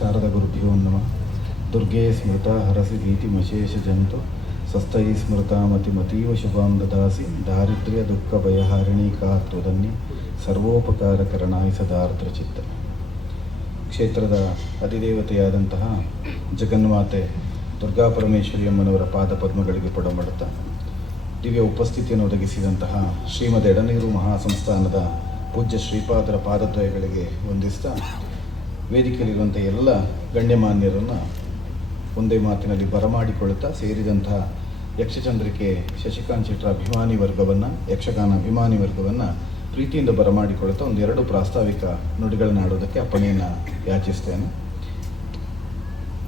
ಶಾರದಗುರುಭ್ಯೋ ನಮಃ. ದುರ್ಗೆ ಸ್ಮೃತಾ ಹರಸಿ ಭೀತಿಮಶೇಷಜಂತು ಸ್ವಸ್ಥೈ ಸ್ಮೃತಾಮತಿಮತೀವ ಶುಭಾಂ ದದಾಸಿ ದಾರಿದ್ರ್ಯ ದುಃಖ ಭಯಹಾರಿಣಿ ಕಾತ್ವದನ್ನಿ ಸರ್ವೋಪಕಾರಕರಣಾಯ ಸದಾರ್ದ್ರಚಿತ್ತ. ಕ್ಷೇತ್ರದ ಅಧಿದೇವತೆಯಾದಂತಹ ಜಗನ್ಮಾತೆ ದುರ್ಗಾ ಪರಮೇಶ್ವರಿಯಮ್ಮನವರ ಪಾದಪದ್ಮಗಳಿಗೆ ಪಡಮಡುತ್ತಾ ದಿವ್ಯ ಉಪಸ್ಥಿತಿಯನ್ನು ಒದಗಿಸಿದಂತಹ ಶ್ರೀಮದ್ ಎಡನೀರು ಮಹಾಸಂಸ್ಥಾನದ ಪೂಜ್ಯ ಶ್ರೀಪಾದರ ಪಾದದ್ವಯಗಳಿಗೆ ವಂದಿಸ್ತಾ ವೇದಿಕೆಯಲ್ಲಿರುವಂಥ ಎಲ್ಲ ಗಣ್ಯಮಾನ್ಯರನ್ನು ಒಂದೇ ಮಾತಿನಲ್ಲಿ ಬರಮಾಡಿಕೊಳ್ಳುತ್ತಾ ಸೇರಿದಂತಹ ಯಕ್ಷಚಂದ್ರಿಕೆ ಶಶಿಕಾಂತ್ ಶೆಟ್ಟರ ಅಭಿಮಾನಿ ವರ್ಗವನ್ನು, ಯಕ್ಷಗಾನ ಅಭಿಮಾನಿ ವರ್ಗವನ್ನು ಪ್ರೀತಿಯಿಂದ ಬರಮಾಡಿಕೊಳ್ಳುತ್ತಾ ಒಂದೆರಡು ಪ್ರಾಸ್ತಾವಿಕ ನುಡಿಗಳನ್ನ ಆಡೋದಕ್ಕೆ ಅಪ್ಪಣೆಯನ್ನು ಯಾಚಿಸ್ತೇನೆ.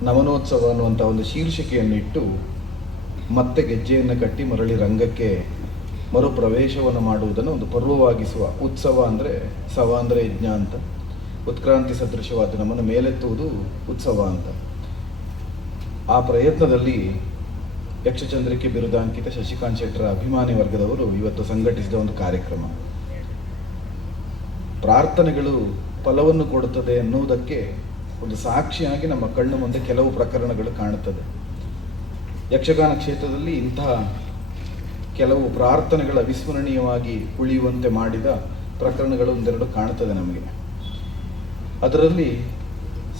ನಮನೋತ್ಸವ ಅನ್ನುವಂಥ ಒಂದು ಶೀರ್ಷಿಕೆಯನ್ನು ಇಟ್ಟು ಮತ್ತೆ ಗೆಜ್ಜೆಯನ್ನು ಕಟ್ಟಿ ಮರಳಿ ರಂಗಕ್ಕೆ ಮರುಪ್ರವೇಶವನ್ನು ಮಾಡುವುದನ್ನು ಒಂದು ಪರ್ವವಾಗಿಸುವ ಉತ್ಸವ ಅಂದರೆ ಸವ ಅಂದರೆ ಯಜ್ಞ ಅಂತ, ಉತ್ಕ್ರಾಂತಿ ಸದೃಶವಾದ ನಮ್ಮನ್ನು ಮೇಲೆತ್ತುವುದು ಉತ್ಸವ ಅಂತ. ಆ ಪ್ರಯತ್ನದಲ್ಲಿ ಯಕ್ಷಚಂದ್ರಿಕೆ ಬಿರುದಾಂಕಿತ ಶಶಿಕಾಂತ್ ಶೆಟ್ಟರ ಅಭಿಮಾನಿ ವರ್ಗದವರು ಇವತ್ತು ಸಂಘಟಿಸಿದ ಒಂದು ಕಾರ್ಯಕ್ರಮ. ಪ್ರಾರ್ಥನೆಗಳು ಫಲವನ್ನು ಕೊಡುತ್ತದೆ ಎನ್ನುವುದಕ್ಕೆ ಒಂದು ಸಾಕ್ಷಿಯಾಗಿ ನಮ್ಮ ಕಣ್ಣು ಮುಂದೆ ಕೆಲವು ಪ್ರಕರಣಗಳು ಕಾಣುತ್ತದೆ. ಯಕ್ಷಗಾನ ಕ್ಷೇತ್ರದಲ್ಲಿ ಇಂತಹ ಕೆಲವು ಪ್ರಾರ್ಥನೆಗಳ ಅವಿಸ್ಮರಣೀಯವಾಗಿ ಉಳಿಯುವಂತೆ ಮಾಡಿದ ಪ್ರಕರಣಗಳು ಒಂದೆರಡು ಕಾಣುತ್ತದೆ ನಮಗೆ. ಅದರಲ್ಲಿ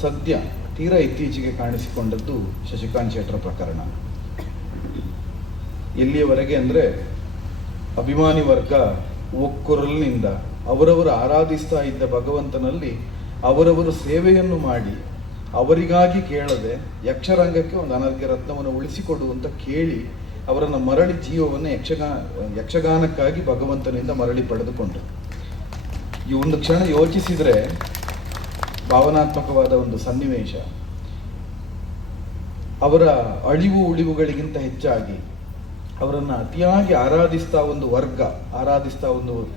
ಸದ್ಯ ತೀರಾ ಇತ್ತೀಚೆಗೆ ಕಾಣಿಸಿಕೊಂಡದ್ದು ಶಶಿಕಾಂತ್ ಶೆಟ್ಟರ ಪ್ರಕರಣ. ಎಲ್ಲಿಯವರೆಗೆ ಅಂದರೆ ಅಭಿಮಾನಿ ವರ್ಗ ಒಕ್ಕೊರಲಿನಿಂದ ಅವರವರು ಆರಾಧಿಸ್ತಾ ಇದ್ದ ಭಗವಂತನಲ್ಲಿ ಅವರವರು ಸೇವೆಯನ್ನು ಮಾಡಿ ಅವರಿಗಾಗಿ ಕೇಳದೆ ಯಕ್ಷರಂಗಕ್ಕೆ ಒಂದು ಅನರ್ಘ್ಯ ರತ್ನವನ್ನು ಉಳಿಸಿಕೊಡುವಂತ ಕೇಳಿ ಅವರನ್ನು ಮರಳಿ ಜೀವವನ್ನು ಯಕ್ಷಗಾನಕ್ಕಾಗಿ ಭಗವಂತನಿಂದ ಮರಳಿ ಪಡೆದುಕೊಂಡರು. ಈ ಒಂದು ಕ್ಷಣ ಯೋಚಿಸಿದರೆ ಭಾವನಾತ್ಮಕವಾದ ಒಂದು ಸನ್ನಿವೇಶ. ಅವರ ಅಳಿವು ಉಳಿವುಗಳಿಗಿಂತ ಹೆಚ್ಚಾಗಿ ಅವರನ್ನು ಅತಿಯಾಗಿ ಆರಾಧಿಸ್ತಾ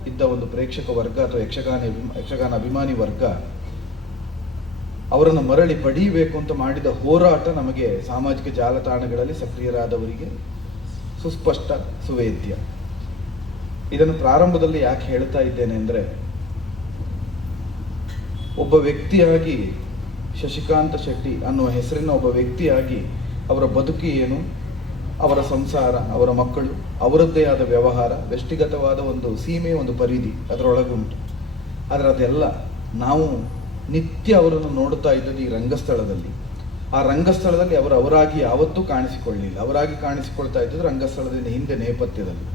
ಇದ್ದ ಒಂದು ಪ್ರೇಕ್ಷಕ ವರ್ಗ ಅಥವಾ ಯಕ್ಷಗಾನ ಅಭಿಮಾನಿ ವರ್ಗ ಅವರನ್ನು ಮರಳಿ ಪಡೆಯಬೇಕು ಅಂತ ಮಾಡಿದ ಹೋರಾಟ ನಮಗೆ ಸಾಮಾಜಿಕ ಜಾಲತಾಣಗಳಲ್ಲಿ ಸಕ್ರಿಯರಾದವರಿಗೆ ಸುಸ್ಪಷ್ಟ, ಸುವೇದ್ಯ. ಇದನ್ನು ಪ್ರಾರಂಭದಲ್ಲಿ ಯಾಕೆ ಹೇಳ್ತಾ ಇದ್ದೇನೆ ಅಂದರೆ, ಒಬ್ಬ ವ್ಯಕ್ತಿಯಾಗಿ ಶಶಿಕಾಂತ ಶೆಟ್ಟಿ ಅನ್ನುವ ಹೆಸರಿನ ಒಬ್ಬ ವ್ಯಕ್ತಿಯಾಗಿ ಅವರ ಬದುಕು ಏನು, ಅವರ ಸಂಸಾರ, ಅವರ ಮಕ್ಕಳು, ಅವರದ್ದೇ ಆದ ವ್ಯವಹಾರ, ವ್ಯಕ್ತಿಗತವಾದ ಒಂದು ಸೀಮೆ, ಒಂದು ಪರಿಧಿ ಅದರೊಳಗುಂಟು. ಆದರೆ ಅದೆಲ್ಲ ನಾವು ನಿತ್ಯ ಅವರನ್ನು ನೋಡುತ್ತಾ ಇದ್ದದ್ದು ಈ ರಂಗಸ್ಥಳದಲ್ಲಿ. ಆ ರಂಗಸ್ಥಳದಲ್ಲಿ ಅವರಾಗಿ ಯಾವತ್ತೂ ಕಾಣಿಸಿಕೊಳ್ಳಲಿಲ್ಲ. ಅವರಾಗಿ ಕಾಣಿಸಿಕೊಳ್ತಾ ಇದ್ದದ್ದು ರಂಗಸ್ಥಳದಿಂದ ಹಿಂದೆ ನೇಪಥ್ಯದಲ್ಲಿ.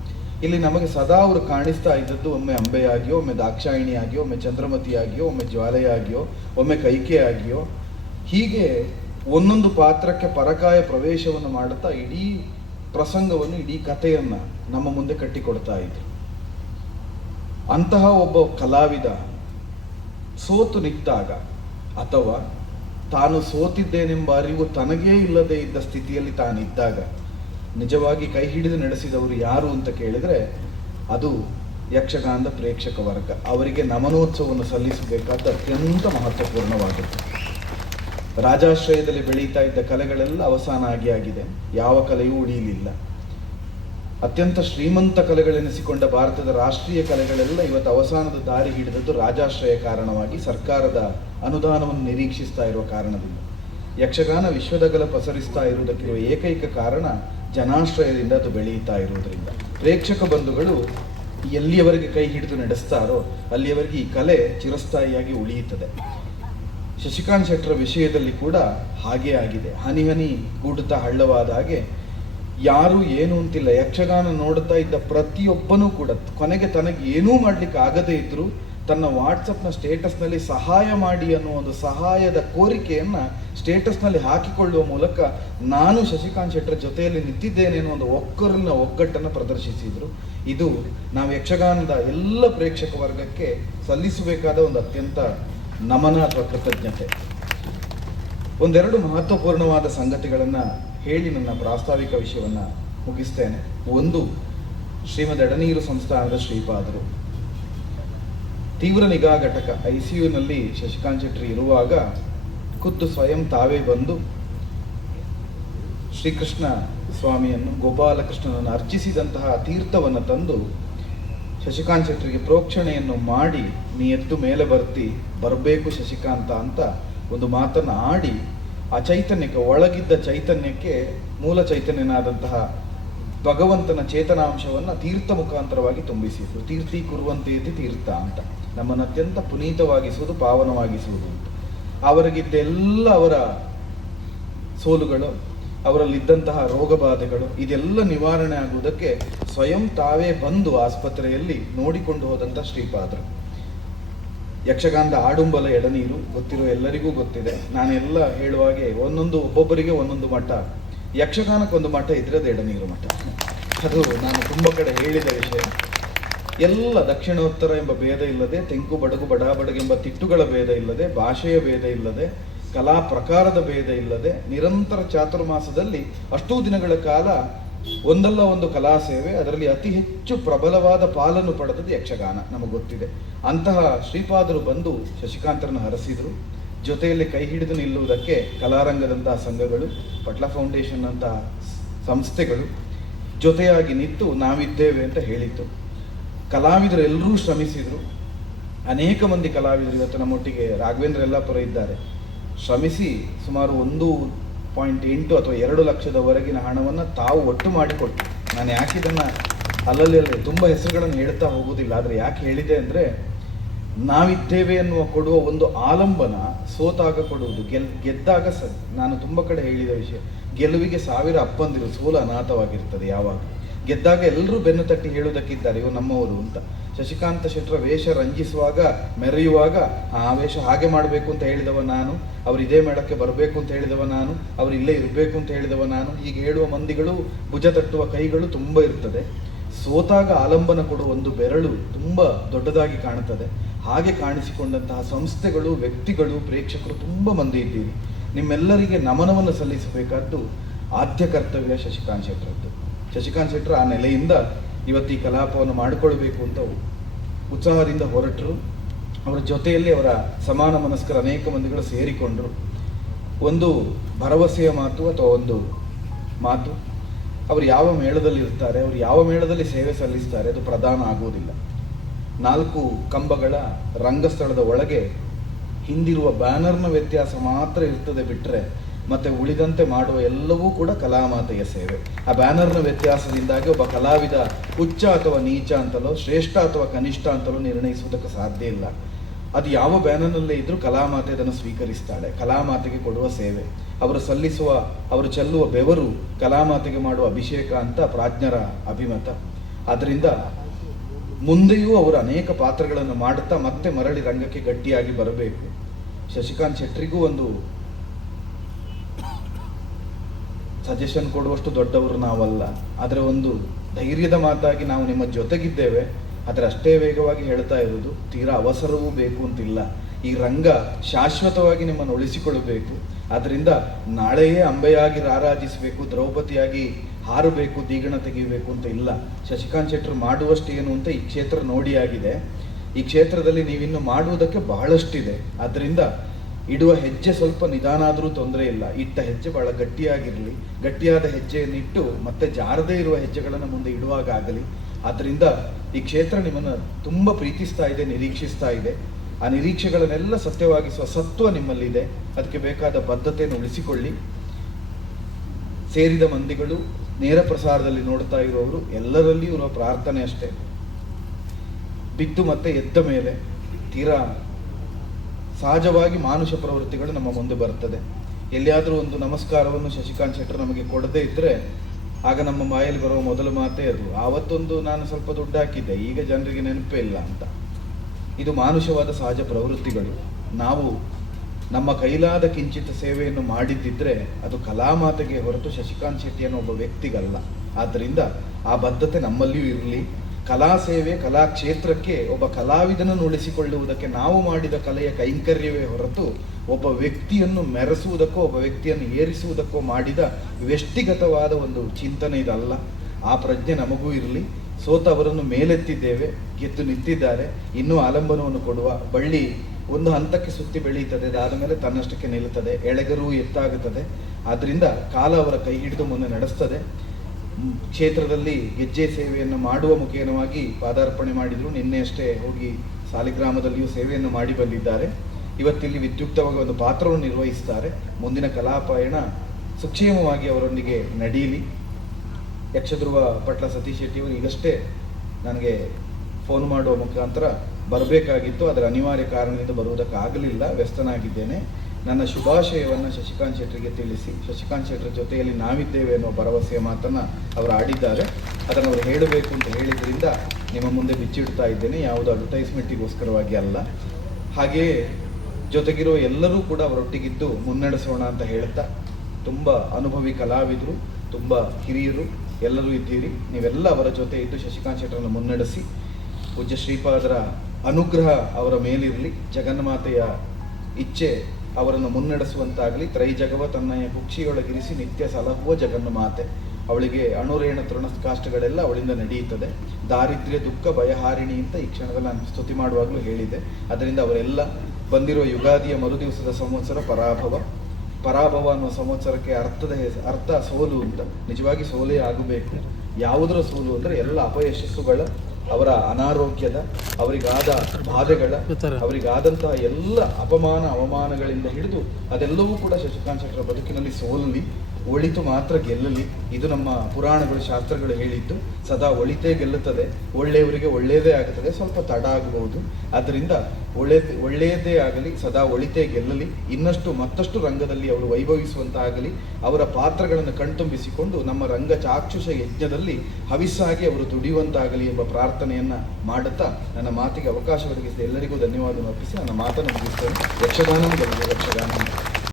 ಇಲ್ಲಿ ನಮಗೆ ಸದಾ ಅವರು ಕಾಣಿಸ್ತಾ ಇದ್ದದ್ದು ಒಮ್ಮೆ ಅಂಬೆಯಾಗಿಯೋ, ಒಮ್ಮೆ ದಾಕ್ಷಾಯಿಣಿಯಾಗಿಯೋ, ಒಮ್ಮೆ ಚಂದ್ರಮತಿಯಾಗಿಯೋ, ಒಮ್ಮೆ ಜ್ವಾಲೆಯಾಗಿಯೋ, ಒಮ್ಮೆ ಕೈಕೆಯಾಗಿಯೋ, ಹೀಗೆ ಒಂದೊಂದು ಪಾತ್ರಕ್ಕೆ ಪರಕಾಯ ಪ್ರವೇಶವನ್ನು ಮಾಡುತ್ತಾ ಇಡೀ ಪ್ರಸಂಗವನ್ನು, ಇಡೀ ಕಥೆಯನ್ನು ನಮ್ಮ ಮುಂದೆ ಕಟ್ಟಿಕೊಡ್ತಾ ಇದ್ರು. ಅಂತಹ ಒಬ್ಬ ಕಲಾವಿದ ಸೋತು ನಿಂತಾಗ ಅಥವಾ ತಾನು ಸೋತಿದ್ದೇನೆಂಬ ಅರಿವು ತನಗೇ ಇಲ್ಲದೆ ಇದ್ದ ಸ್ಥಿತಿಯಲ್ಲಿ ತಾನಿದ್ದಾಗ ನಿಜವಾಗಿ ಕೈ ಹಿಡಿದು ನಡೆಸಿದವರು ಯಾರು ಅಂತ ಕೇಳಿದರೆ ಅದು ಯಕ್ಷಗಾನದ ಪ್ರೇಕ್ಷಕ ವರ್ಗ. ಅವರಿಗೆ ನಮನೋತ್ಸವವನ್ನು ಸಲ್ಲಿಸಬೇಕಾದ ಅತ್ಯಂತ ಮಹತ್ವಪೂರ್ಣವಾಗುತ್ತೆ. ರಾಜಾಶ್ರಯದಲ್ಲಿ ಬೆಳೀತಾ ಇದ್ದ ಕಲೆಗಳೆಲ್ಲ ಅವಸಾನ ಆಗಿದೆ. ಯಾವ ಕಲೆಯೂ ಉಳಿಯಲಿಲ್ಲ. ಅತ್ಯಂತ ಶ್ರೀಮಂತ ಕಲೆಗಳೆನಿಸಿಕೊಂಡ ಭಾರತದ ರಾಷ್ಟ್ರೀಯ ಕಲೆಗಳೆಲ್ಲ ಇವತ್ತು ಅವಸಾನದ ದಾರಿ ಹಿಡಿದದ್ದು ರಾಜಾಶ್ರಯ ಕಾರಣವಾಗಿ, ಸರ್ಕಾರದ ಅನುದಾನವನ್ನು ನಿರೀಕ್ಷಿಸ್ತಾ ಇರುವ ಕಾರಣದಿಂದ. ಯಕ್ಷಗಾನ ವಿಶ್ವದಗಲ ಪಸರಿಸ್ತಾ ಇರುವುದಕ್ಕಿರುವ ಏಕೈಕ ಕಾರಣ ಜನಾಶ್ರಯದಿಂದ ಅದು ಬೆಳೆಯುತ್ತಾ ಇರುವುದರಿಂದ. ಪ್ರೇಕ್ಷಕ ಬಂಧುಗಳು ಎಲ್ಲಿಯವರೆಗೆ ಕೈ ಹಿಡಿದು ನಡೆಸ್ತಾರೋ ಅಲ್ಲಿಯವರೆಗೆ ಈ ಕಲೆ ಚಿರಸ್ಥಾಯಿಯಾಗಿ ಉಳಿಯುತ್ತದೆ. ಶಶಿಕಾಂತ್ ಶೆಟ್ಟರ ವಿಷಯದಲ್ಲಿ ಕೂಡ ಹಾಗೇ ಆಗಿದೆ. ಹನಿ ಹನಿ ಗೂಡುತ್ತಾ ಹಳ್ಳವಾದ ಹಾಗೆ ಯಾರು ಏನು ಅಂತಿಲ್ಲ. ಯಕ್ಷಗಾನ ನೋಡುತ್ತಾ ಇದ್ದ ಪ್ರತಿಯೊಬ್ಬನೂ ಕೂಡ ಕೊನೆಗೆ ತನಗೆ ಏನೂ ಮಾಡ್ಲಿಕ್ಕೆ ಆಗದೇ ಇದ್ರು ತನ್ನ ವಾಟ್ಸಪ್ನ ಸ್ಟೇಟಸ್ನಲ್ಲಿ ಸಹಾಯ ಮಾಡಿ ಅನ್ನೋ ಒಂದು ಸಹಾಯದ ಕೋರಿಕೆಯನ್ನ ಸ್ಟೇಟಸ್ನಲ್ಲಿ ಹಾಕಿಕೊಳ್ಳುವ ಮೂಲಕ ನಾನು ಶಶಿಕಾಂತ್ ಶೆಟ್ಟರ ಜೊತೆಯಲ್ಲಿ ನಿಂತಿದ್ದೇನೆ ಅನ್ನೋ ಒಂದು ಒಗ್ಗಟ್ಟನ್ನು ಪ್ರದರ್ಶಿಸಿದ್ರು. ಇದು ನಾವು ಯಕ್ಷಗಾನದ ಎಲ್ಲ ಪ್ರೇಕ್ಷಕ ವರ್ಗಕ್ಕೆ ಸಲ್ಲಿಸಬೇಕಾದ ಒಂದು ಅತ್ಯಂತ ನಮನ ಅಥವಾ ಕೃತಜ್ಞತೆ. ಒಂದೆರಡು ಮಹತ್ವಪೂರ್ಣವಾದ ಸಂಗತಿಗಳನ್ನು ಹೇಳಿ ನನ್ನ ಪ್ರಾಸ್ತಾವಿಕ ವಿಷಯವನ್ನು ಮುಗಿಸ್ತೇನೆ. ಒಂದು, ಶ್ರೀಮದ್ ಎಡನೀರು ಸಂಸ್ಥಾನದ ಶ್ರೀಪಾದರು ತೀವ್ರ ನಿಗಾ ಘಟಕ ICUನಲ್ಲಿ ಶಶಿಕಾಂತ್ ಶೆಟ್ಟಿ ಇರುವಾಗ ಖುದ್ದು ಸ್ವಯಂ ತಾವೇ ಬಂದು ಶ್ರೀಕೃಷ್ಣ ಸ್ವಾಮಿಯನ್ನು, ಗೋಪಾಲಕೃಷ್ಣನನ್ನು ಅರ್ಚಿಸಿದಂತಹ ತೀರ್ಥವನ್ನು ತಂದು ಶಶಿಕಾಂತ್ ಶೆಟ್ಟರಿಗೆ ಪ್ರೋಕ್ಷಣೆಯನ್ನು ಮಾಡಿ, ನೀ ಎದ್ದು ಮೇಲೆ ಬರಬೇಕು ಶಶಿಕಾಂತ ಅಂತ ಒಂದು ಮಾತನ್ನು ಆಡಿ ಆ ಚೈತನ್ಯಕ್ಕೆ, ಒಳಗಿದ್ದ ಚೈತನ್ಯಕ್ಕೆ, ಮೂಲ ಚೈತನ್ಯನಾದಂತಹ ಭಗವಂತನ ಚೇತನಾಂಶವನ್ನು ತೀರ್ಥ ಮುಖಾಂತರವಾಗಿ ತುಂಬಿಸಿದ್ರು. ತೀರ್ಥಿ ಕುರುವಂತೆ ತೀರ್ಥ ಅಂತ, ನಮ್ಮನ್ನು ಅತ್ಯಂತ ಪುನೀತವಾಗಿಸುವುದು, ಪಾವನವಾಗಿಸುವುದು ಅಂತ. ಅವರಿಗಿದ್ದೆಲ್ಲ ಅವರ ಸೋಲುಗಳು, ಅವರಲ್ಲಿದ್ದಂತಹ ರೋಗ ಬಾಧೆಗಳು, ಇದೆಲ್ಲ ನಿವಾರಣೆ ಆಗುವುದಕ್ಕೆ ಸ್ವಯಂ ತಾವೇ ಬಂದು ಆಸ್ಪತ್ರೆಯಲ್ಲಿ ನೋಡಿಕೊಂಡು ಹೋದಂಥ ಶ್ರೀಪಾದರು. ಯಕ್ಷಗಾನದ ಆಡುಂಬಲ ಎಡನೀರು ಗೊತ್ತಿರೋ ಎಲ್ಲರಿಗೂ ಗೊತ್ತಿದೆ. ನಾನೆಲ್ಲ ಹೇಳುವಾಗೆ ಒಬ್ಬೊಬ್ಬರಿಗೆ ಒಂದೊಂದು ಮಠ, ಯಕ್ಷಗಾನಕ್ಕೊಂದು ಮಠ ಇದ್ರದ್ದು ಎಡನೀರು ಮಠ. ಅದು ನಾನು ತುಂಬ ಕಡೆ ಹೇಳಿದ ವಿಷಯ. ಎಲ್ಲ ದಕ್ಷಿಣೋತ್ತರ ಎಂಬ ಭೇದ ಇಲ್ಲದೆ, ತೆಂಕು ಬಡಗು ಬಡಾಬಡಗೆಂಬ ತಿಟ್ಟುಗಳ ಭೇದ ಇಲ್ಲದೆ, ಭಾಷೆಯ ಭೇದ ಇಲ್ಲದೆ, ಕಲಾ ಪ್ರಕಾರದ ಭೇದ ಇಲ್ಲದೆ, ನಿರಂತರ ಚಾತುರ್ಮಾಸದಲ್ಲಿ ಅಷ್ಟೂ ದಿನಗಳ ಕಾಲ ಒಂದಲ್ಲ ಒಂದು ಕಲಾ ಸೇವೆ, ಅದರಲ್ಲಿ ಅತಿ ಹೆಚ್ಚು ಪ್ರಬಲವಾದ ಪಾಲನ್ನು ಪಡೆದದ್ದು ಯಕ್ಷಗಾನ, ನಮಗೆ ಗೊತ್ತಿದೆ. ಅಂತಹ ಶ್ರೀಪಾದರು ಬಂದು ಶಶಿಕಾಂತರನ್ನು ಹರಸಿದರು. ಜೊತೆಯಲ್ಲಿ ಕೈ ಹಿಡಿದು ನಿಲ್ಲುವುದಕ್ಕೆ ಕಲಾರಂಗದಂತಹ ಸಂಘಗಳು, ಪಟ್ಲ ಫೌಂಡೇಶನ್ ಅಂತಹ ಸಂಸ್ಥೆಗಳು ಜೊತೆಯಾಗಿ ನಿಂತು ನಾವಿದ್ದೇವೆ ಅಂತ ಹೇಳಿತ್ತು. ಕಲಾವಿದರು ಎಲ್ಲರೂ ಶ್ರಮಿಸಿದರು. ಅನೇಕ ಮಂದಿ ಕಲಾವಿದರು ಇವತ್ತು ನಮ್ಮೊಟ್ಟಿಗೆ ರಾಘವೇಂದ್ರ ಯಲ್ಲಾಪುರ ಇದ್ದಾರೆ. ಶ್ರಮಿಸಿ ಸುಮಾರು 1.8 ಅಥವಾ 2 ಲಕ್ಷದವರೆಗಿನ ಹಣವನ್ನು ತಾವು ಒಟ್ಟು ಮಾಡಿಕೊಟ್ಟು. ನಾನು ಯಾಕೆ ಇದನ್ನು ಅಲ್ಲಲ್ಲಿ ತುಂಬ ಹೆಸರುಗಳನ್ನು ಹೇಳ್ತಾ ಹೋಗುವುದಿಲ್ಲ, ಆದರೆ ಯಾಕೆ ಹೇಳಿದೆ ಅಂದರೆ, ನಾವಿದ್ದೇವೆ ಎನ್ನುವ ಕೊಡುವ ಒಂದು ಆಲಂಬನ ಸೋತಾಗ ಕೊಡುವುದು, ಗೆದ್ದಾಗ ನಾನು ತುಂಬ ಕಡೆ ಹೇಳಿದ ವಿಷಯ, ಗೆಲುವಿಗೆ 1000 ಅಪ್ಪಂದಿರು, ಸೋಲು ಅನಾಥವಾಗಿರ್ತದೆ ಯಾವಾಗ. ಗೆದ್ದಾಗ ಎಲ್ಲರೂ ಬೆನ್ನು ತಟ್ಟಿ ಹೇಳುವುದಕ್ಕಿದ್ದಾರೆ, ಇವು ನಮ್ಮವರು ಅಂತ. ಶಶಿಕಾಂತ ಶೆಟ್ಟರ ವೇಷ ರಂಜಿಸುವಾಗ, ಮೆರೆಯುವಾಗ, ಆ ವೇಷ ಹಾಗೆ ಮಾಡಬೇಕು ಅಂತ ಹೇಳಿದವ ನಾನು, ಅವರು ಇದೇ ಮೇಳಕ್ಕೆ ಬರಬೇಕು ಅಂತ ಹೇಳಿದವ ನಾನು, ಅವರು ಇಲ್ಲೇ ಇರಬೇಕು ಅಂತ ಹೇಳಿದವ ನಾನು, ಹೀಗೆ ಹೇಳುವ ಮಂದಿಗಳು, ಭುಜ ತಟ್ಟುವ ಕೈಗಳು ತುಂಬ ಇರ್ತದೆ. ಸೋತಾಗ ಆಲಂಬನ ಕೊಡುವ ಒಂದು ಬೆರಳು ತುಂಬ ದೊಡ್ಡದಾಗಿ ಕಾಣುತ್ತದೆ. ಹಾಗೆ ಕಾಣಿಸಿಕೊಂಡಂತಹ ಸಂಸ್ಥೆಗಳು, ವ್ಯಕ್ತಿಗಳು, ಪ್ರೇಕ್ಷಕರು ತುಂಬ ಮಂದಿ ಇದ್ದೀರಿ. ನಿಮ್ಮೆಲ್ಲರಿಗೆ ನಮನವನ್ನು ಸಲ್ಲಿಸಬೇಕಾದ್ದು ಆದ್ಯ ಕರ್ತವ್ಯ ಶಶಿಕಾಂತ್ ಶೆಟ್ಟರದ್ದು. ಶಶಿಕಾಂತ್ ಶೆಟ್ಟರು ಆ ನೆಲೆಯಿಂದ ಇವತ್ತು ಈ ಕಲಾಪವನ್ನು ಮಾಡಿಕೊಳ್ಬೇಕು ಅಂತ ಉತ್ಸಾಹದಿಂದ ಹೊರಟರು. ಅವರ ಜೊತೆಯಲ್ಲಿ ಅವರ ಸಮಾನ ಮನಸ್ಕರ ಅನೇಕ ಮಂದಿಗಳು ಸೇರಿಕೊಂಡರು. ಒಂದು ಭರವಸೆಯ ಮಾತು ಅಥವಾ ಒಂದು ಮಾತು, ಅವರು ಯಾವ ಮೇಳದಲ್ಲಿ ಇರ್ತಾರೆ, ಅವರು ಯಾವ ಮೇಳದಲ್ಲಿ ಸೇವೆ ಸಲ್ಲಿಸ್ತಾರೆ, ಅದು ಪ್ರಧಾನ ಆಗುವುದಿಲ್ಲ. 4 ಕಂಬಗಳ ರಂಗಸ್ಥಳದ ಒಳಗೆ ಹಿಂದಿರುವ ಬ್ಯಾನರ್ನ ವ್ಯತ್ಯಾಸ ಮಾತ್ರ ಇರ್ತದೆ ಬಿಟ್ಟರೆ, ಮತ್ತೆ ಉಳಿದಂತೆ ಮಾಡುವ ಎಲ್ಲವೂ ಕೂಡ ಕಲಾಮಾತೆಯ ಸೇವೆ. ಆ ಬ್ಯಾನರ್ನ ವ್ಯತ್ಯಾಸದಿಂದಾಗಿ ಒಬ್ಬ ಕಲಾವಿದ ಉಚ್ಚ ಅಥವಾ ನೀಚ ಅಂತಲೋ, ಶ್ರೇಷ್ಠ ಅಥವಾ ಕನಿಷ್ಠ ಅಂತಲೋ ನಿರ್ಣಯಿಸುವುದಕ್ಕೆ ಸಾಧ್ಯ ಇಲ್ಲ. ಅದು ಯಾವ ಬ್ಯಾನರ್ನಲ್ಲೇ ಇದ್ರೂ ಕಲಾಮಾತೆ ಅದನ್ನು ಸ್ವೀಕರಿಸ್ತಾಳೆ. ಕಲಾಮಾತೆಗೆ ಕೊಡುವ ಸೇವೆ, ಅವರು ಚೆಲ್ಲುವ ಬೆವರು ಕಲಾಮಾತೆಗೆ ಮಾಡುವ ಅಭಿಷೇಕ ಅಂತ ಪ್ರಾಜ್ಞರ ಅಭಿಮತ. ಅದರಿಂದ ಮುಂದೆಯೂ ಅವರು ಅನೇಕ ಪಾತ್ರಗಳನ್ನು ಮಾಡುತ್ತಾ ಮತ್ತೆ ಮರಳಿ ರಂಗಕ್ಕೆ ಗಟ್ಟಿಯಾಗಿ ಬರಬೇಕು. ಶಶಿಕಾಂತ್ ಶೆಟ್ಟರಿಗೂ ಒಂದು ಸಜೆಷನ್ ಕೊಡುವಷ್ಟು ದೊಡ್ಡವರು ನಾವಲ್ಲ, ಆದರೆ ಒಂದು ಧೈರ್ಯದ ಮಾತಾಗಿ ನಾವು ನಿಮ್ಮ ಜೊತೆಗಿದ್ದೇವೆ. ಆದರೆ ಅಷ್ಟೇ ವೇಗವಾಗಿ ಹೇಳ್ತಾ ಇರೋದು, ತೀರಾ ಅವಸರವೂ ಬೇಕು ಅಂತಿಲ್ಲ. ಈ ರಂಗ ಶಾಶ್ವತವಾಗಿ ನಿಮ್ಮನ್ನು ಉಳಿಸಿಕೊಳ್ಳಬೇಕು. ಆದ್ದರಿಂದ ನಾಳೆಯೇ ಅಂಬೆಯಾಗಿ ರಾರಾಜಿಸಬೇಕು, ದ್ರೌಪದಿಯಾಗಿ ಹಾರಬೇಕು, ದೀಗಣ ತೆಗಿಬೇಕು ಅಂತ ಇಲ್ಲ. ಶಶಿಕಾಂತ್ ಶೆಟ್ಟರು ಮಾಡುವಷ್ಟು ಏನು ಅಂತ ಈ ಕ್ಷೇತ್ರ ನೋಡಿಯಾಗಿದೆ. ಈ ಕ್ಷೇತ್ರದಲ್ಲಿ ನೀವಿನ್ನು ಮಾಡುವುದಕ್ಕೆ ಬಹಳಷ್ಟಿದೆ. ಆದ್ದರಿಂದ ಇಡುವ ಹೆಜ್ಜೆ ಸ್ವಲ್ಪ ನಿಧಾನ ಆದರೂ ತೊಂದರೆ ಇಲ್ಲ. ಇಟ್ಟ ಹೆಜ್ಜೆ ಬಹಳ ಗಟ್ಟಿಯಾಗಿರಲಿ. ಗಟ್ಟಿಯಾದ ಹೆಜ್ಜೆಯನ್ನಿಟ್ಟು ಮತ್ತೆ ಜಾರದೇ ಇರುವ ಹೆಜ್ಜೆಗಳನ್ನು ಮುಂದೆ ಇಡುವಾಗ ಆಗಲಿ. ಆದ್ದರಿಂದ ಈ ಕ್ಷೇತ್ರ ನಿಮ್ಮನ್ನು ತುಂಬ ಪ್ರೀತಿಸ್ತಾ ಇದೆ, ನಿರೀಕ್ಷಿಸ್ತಾ ಇದೆ. ಆ ನಿರೀಕ್ಷೆಗಳನ್ನೆಲ್ಲ ಸತ್ಯವಾಗಿಸುವ ಸತ್ವ ನಿಮ್ಮಲ್ಲಿದೆ. ಅದಕ್ಕೆ ಬೇಕಾದ ಬದ್ಧತೆಯನ್ನು ಉಳಿಸಿಕೊಳ್ಳಿ. ಸೇರಿದ ಮಂದಿಗಳು, ನೇರ ಪ್ರಸಾರದಲ್ಲಿ ನೋಡ್ತಾ ಇರುವವರು ಎಲ್ಲರಲ್ಲಿಯೂ ಇರುವ ಪ್ರಾರ್ಥನೆ ಅಷ್ಟೇ, ಬಿದ್ದು ಮತ್ತೆ ಎದ್ದ ಮೇಲೆ ತೀರಾ ಸಹಜವಾಗಿ ಮಾನುಷ ಪ್ರವೃತ್ತಿಗಳು ನಮ್ಮ ಮುಂದೆ ಬರ್ತದೆ. ಎಲ್ಲಿಯಾದರೂ ಒಂದು ನಮಸ್ಕಾರವನ್ನು ಶಶಿಕಾಂತ್ ಶೆಟ್ಟರು ನಮಗೆ ಕೊಡದೇ ಇದ್ದರೆ ಆಗ ನಮ್ಮ ಬಾಯಲ್ಲಿ ಬರುವ ಮೊದಲ ಮಾತೇ ಅದು, ಆವತ್ತೊಂದು ನಾನು ಸ್ವಲ್ಪ ದುಡ್ಡು ಹಾಕಿದ್ದೆ, ಈಗ ಜನರಿಗೆ ನೆನಪೇ ಇಲ್ಲ ಅಂತ. ಇದು ಮಾನುಷವಾದ ಸಹಜ ಪ್ರವೃತ್ತಿಗಳು. ನಾವು ನಮ್ಮ ಕೈಲಾದ ಕಿಂಚಿತ ಸೇವೆಯನ್ನು ಮಾಡಿದ್ದಿದ್ರೆ ಅದು ಕಲಾಮಾತೆಗೆ ಹೊರತು ಶಶಿಕಾಂತ್ ಶೆಟ್ಟಿ ಅನ್ನೋ ಒಬ್ಬ ವ್ಯಕ್ತಿಗಲ್ಲ. ಆದ್ದರಿಂದ ಆ ಬದ್ಧತೆ ನಮ್ಮಲ್ಲಿಯೂ ಇರಲಿ. ಕಲಾ ಸೇವೆ, ಕಲಾ ಕ್ಷೇತ್ರಕ್ಕೆ ಒಬ್ಬ ಕಲಾವಿದನನ್ನು ಉಳಿಸಿಕೊಳ್ಳುವುದಕ್ಕೆ ನಾವು ಮಾಡಿದ ಕಲೆಯ ಕೈಂಕರ್ಯವೇ ಹೊರತು ಒಬ್ಬ ವ್ಯಕ್ತಿಯನ್ನು ಮೆರೆಸುವುದಕ್ಕೋ ಒಬ್ಬ ವ್ಯಕ್ತಿಯನ್ನು ಏರಿಸುವುದಕ್ಕೋ ಮಾಡಿದ ವ್ಯಕ್ತಿಗತವಾದ ಒಂದು ಚಿಂತನೆ ಇದಲ್ಲ. ಆ ಪ್ರಜ್ಞೆ ನಮಗೂ ಇರಲಿ. ಸೋತವರನ್ನು ಮೇಲೆತ್ತಿದ್ದೇವೆ, ಗೆದ್ದು ನಿಂತಿದ್ದಾರೆ. ಇನ್ನೂ ಆಲಂಬನವನ್ನು ಕೊಡುವ ಬಳ್ಳಿ ಒಂದು ಹಂತಕ್ಕೆ ಸುತ್ತಿ ಬೆಳೆಯುತ್ತದೆ, ಅದಾದ ಮೇಲೆ ತನ್ನಷ್ಟಕ್ಕೆ ನಿಲ್ಲುತ್ತದೆ, ಎಳೆಗರೂ ಎತ್ತಾಗುತ್ತದೆ. ಆದ್ದರಿಂದ ಕಾಲ ಅವರ ಕೈ ಹಿಡಿದು ಮುಂದೆ ನಡೆಸ್ತದೆ. ಕ್ಷೇತ್ರದಲ್ಲಿ ಗೆಜ್ಜೆ ಸೇವೆಯನ್ನು ಮಾಡುವ ಮುಖೇನವಾಗಿ ಪಾದಾರ್ಪಣೆ ಮಾಡಿದರು. ನಿನ್ನೆ ಅಷ್ಟೇ ಹೋಗಿ ಸಾಲಿಗ್ರಾಮದಲ್ಲಿಯೂ ಸೇವೆಯನ್ನು ಮಾಡಿ ಬಂದಿದ್ದಾರೆ. ಇವತ್ತಿಲ್ಲಿ ವಿದ್ಯುಕ್ತವಾಗಿ ಒಂದು ಪಾತ್ರವನ್ನು ನಿರ್ವಹಿಸ್ತಾರೆ. ಮುಂದಿನ ಕಲಾಪಯಣ ಸುಕ್ಷೇಮವಾಗಿ ಅವರೊಂದಿಗೆ ನಡೆಯಲಿ. ಯಕ್ಷಧ್ರುವ ಪಟ್ಲ ಸತೀಶ್ ಶೆಟ್ಟಿಯವರು ಈಗಷ್ಟೇ ನನಗೆ ಫೋನ್ ಮಾಡುವ ಮುಖಾಂತರ ಬರಬೇಕಾಗಿತ್ತು, ಅದರ ಅನಿವಾರ್ಯ ಕಾರಣದಿಂದ ಬರುವುದಕ್ಕಾಗಲಿಲ್ಲ, ವ್ಯಸ್ತನಾಗಿದ್ದೇನೆ. ನನ್ನ ಶುಭಾಶಯವನ್ನು ಶಶಿಕಾಂತ್ ಶೆಟ್ಟರಿಗೆ ತಿಳಿಸಿ, ಶಶಿಕಾಂತ್ ಶೆಟ್ಟರ ಜೊತೆಯಲ್ಲಿ ನಾವಿದ್ದೇವೆ ಅನ್ನೋ ಭರವಸೆಯ ಮಾತನ್ನು ಅವರು ಆಡಿದ್ದಾರೆ. ಅದನ್ನು ಅವರು ಹೇಳಬೇಕು ಅಂತ ಹೇಳಿದ್ರಿಂದ ನಿಮ್ಮ ಮುಂದೆ ಬಿಚ್ಚಿಡ್ತಾ ಇದ್ದೇನೆ, ಯಾವುದೋ ಅಡ್ವರ್ಟೈಸ್ಮೆಂಟಿಗೋಸ್ಕರವಾಗಿ ಅಲ್ಲ. ಹಾಗೆಯೇ ಜೊತೆಗಿರೋ ಎಲ್ಲರೂ ಕೂಡ ಅವರೊಟ್ಟಿಗಿದ್ದು ಮುನ್ನಡೆಸೋಣ ಅಂತ ಹೇಳ್ತಾ, ತುಂಬ ಅನುಭವಿ ಕಲಾವಿದರು, ತುಂಬ ಹಿರಿಯರು ಎಲ್ಲರೂ ಇದ್ದೀರಿ. ನೀವೆಲ್ಲ ಅವರ ಜೊತೆ ಇದ್ದು ಶಶಿಕಾಂತ್ ಶೆಟ್ಟರನ್ನು ಮುನ್ನಡೆಸಿ, ಪೂಜ್ಯ ಶ್ರೀಪಾದರ ಅನುಗ್ರಹ ಅವರ ಮೇಲಿರಲಿ, ಜಗನ್ಮಾತೆಯ ಇಚ್ಛೆ ಅವರನ್ನು ಮುನ್ನಡೆಸುವಂತಾಗಲಿ. ತ್ರೈಜಗವ ತನ್ನಯ ಕುಕ್ಷಿಯೊಳಗಿರಿಸಿ ನಿತ್ಯ ಸಲಹುವ ಜಗನ್ಮಾತೆ, ಅವಳಿಗೆ ಅಣುರೇಣ ತೃಣ ಕಾಷ್ಟಗಳೆಲ್ಲ ಅವಳಿಂದ ನಡೆಯುತ್ತದೆ. ದಾರಿದ್ರ್ಯ ದುಃಖ ಭಯಹಾರಿಣಿ ಅಂತ ಈ ಕ್ಷಣದಲ್ಲಿ ನಾನು ಸ್ತುತಿ ಮಾಡುವಾಗಲೂ ಹೇಳಿದೆ. ಅದರಿಂದ ಅವರೆಲ್ಲ ಬಂದಿರುವ ಯುಗಾದಿಯ ಮರುದಿವಸದ ಸಂವತ್ಸರ ಪರಾಭವ ಅನ್ನುವ ಸಂವತ್ಸರಕ್ಕೆ ಅರ್ಥ ಸೋಲು ಅಂತ. ನಿಜವಾಗಿ ಸೋಲೇ ಆಗಬೇಕು. ಯಾವುದರ ಸೋಲು ಅಂದರೆ ಎಲ್ಲ ಅಪಯಶಸ್ಸುಗಳ, ಅವರ ಅನಾರೋಗ್ಯದ, ಅವರಿಗಾದ ಬಾಧೆಗಳ, ಅವರಿಗಾದಂತಹ ಎಲ್ಲ ಅಪಮಾನ ಅವಮಾನಗಳಿಂದ ಹಿಡಿದು ಅದೆಲ್ಲವೂ ಕೂಡ ಶಶಿಕಾಂತ್ ಶೆಟ್ಟರ ಬದುಕಿನಲ್ಲಿ ಸೋಲಲಿ, ಒಳಿತು ಮಾತ್ರ ಗೆಲ್ಲಲಿ. ಇದು ನಮ್ಮ ಪುರಾಣಗಳು, ಶಾಸ್ತ್ರಗಳು ಹೇಳಿದ್ದು. ಸದಾ ಒಳಿತೇ ಗೆಲ್ಲುತ್ತದೆ, ಒಳ್ಳೆಯವರಿಗೆ ಒಳ್ಳೆಯದೇ ಆಗುತ್ತದೆ, ಸ್ವಲ್ಪ ತಡ ಆಗಬಹುದು. ಆದ್ದರಿಂದ ಒಳ್ಳೆಯದೇ ಆಗಲಿ, ಸದಾ ಒಳಿತೇ ಗೆಲ್ಲಲಿ. ಮತ್ತಷ್ಟು ರಂಗದಲ್ಲಿ ಅವರು ವೈಭವಿಸುವಂತಾಗಲಿ. ಅವರ ಪಾತ್ರಗಳನ್ನು ಕಣ್ತುಂಬಿಸಿಕೊಂಡು ನಮ್ಮ ರಂಗ ಚಾಕ್ಷುಷ ಯಜ್ಞದಲ್ಲಿ ಹವಿಸ್ಸಾಗಿ ಅವರು ದುಡಿಯುವಂತಾಗಲಿ ಎಂಬ ಪ್ರಾರ್ಥನೆಯನ್ನು ಮಾಡುತ್ತಾ ನನ್ನ ಮಾತಿಗೆ ಅವಕಾಶ ಒದಗಿಸಿದ ಎಲ್ಲರಿಗೂ ಧನ್ಯವಾದ ಅರ್ಪಿಸಿ ನನ್ನ ಮಾತನ್ನು ಮುಗಿಸ್ತೇನೆ. ಯಕ್ಷಗಾನ ಗೆಲ್ಲುವುದು ಯಕ್ಷಗಾನ.